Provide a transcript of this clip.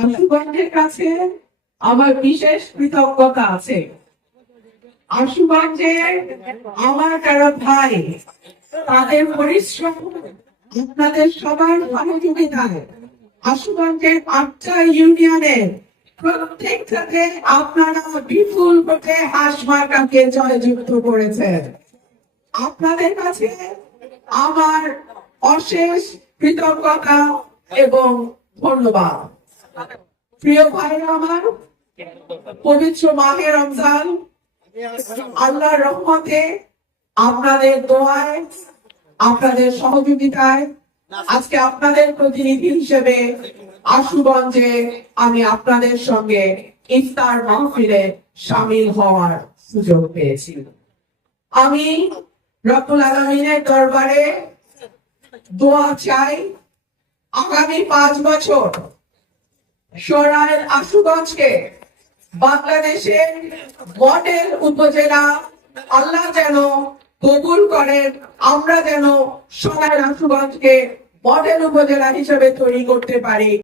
আশুগঞ্জের কাছে আমার বিশেষ কৃতজ্ঞতা আছে। আশুগঞ্জে আমার কারো ভাই, তাদের পরিশ্রম, আপনাদের সবার সহযোগিতায় আশুগঞ্জের 8টা ইউনিয়নের প্রত্যেকটাতে আপনারা বিপুল ভোটে হাঁস মার্কাকে জয়যুক্ত করেছেন। আপনাদের কাছে আমার অশেষ কৃতজ্ঞতা এবং ধন্যবাদ। প্রিয় ভাই আমার, পবিত্র মাহে রমজান, আল্লাহর রহমতে, আপনাদের দোয়ায়, আপনাদের সহযোগিতায় আজকে আপনাদের প্রতিনিধি হিসেবে আশুগঞ্জে আমি আপনাদের সঙ্গে ইফতার মাহফিলে শামিল হওয়ার সুযোগ পেয়েছি। আমি রব্বুল আলামিনের দরবারে দোয়া চাই, আগামী 5 বছর সরাইল আশুগঞ্জকে বাংলাদেশের মডেল উপজেলা আল্লাহ যেন কবুল করেন, আমরা যেন সরাইল আশুগঞ্জকে মডেল উপজেলা হিসেবে তৈরি করতে পারি।